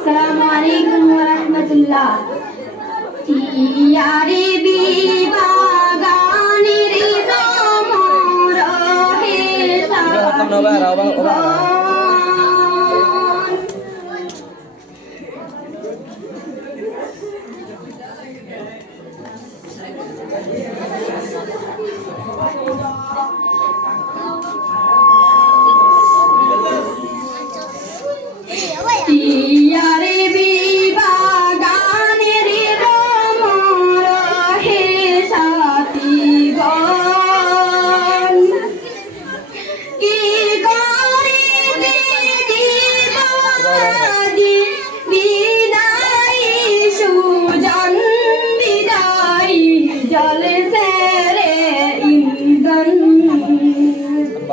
Assalamualaikum warahmatullah. Tiare bibagani rizo morohe sa. 안 전.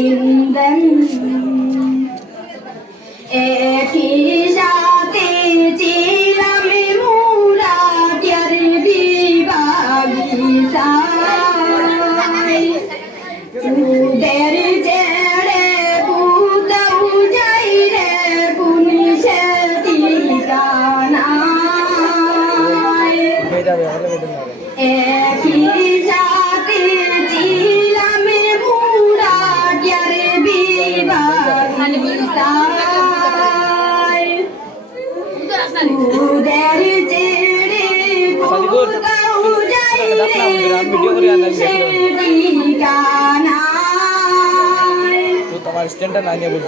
ഇമ്പൻ ഏ স্ট্যান্ডটা না নিয়ে বলব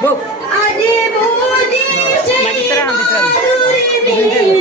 Wow. Magistrado, magistrado.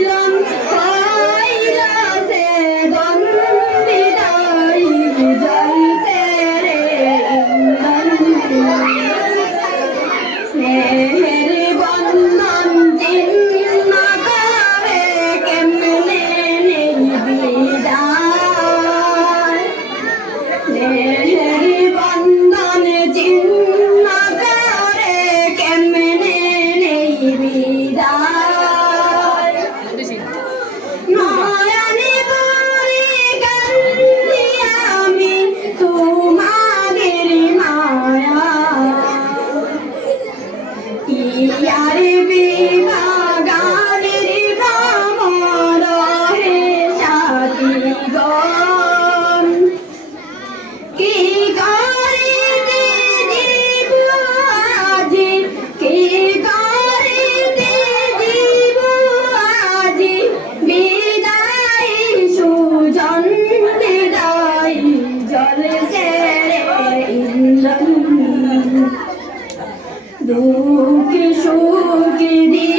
দুঃখ সুখ দিয়ে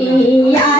ഇയാ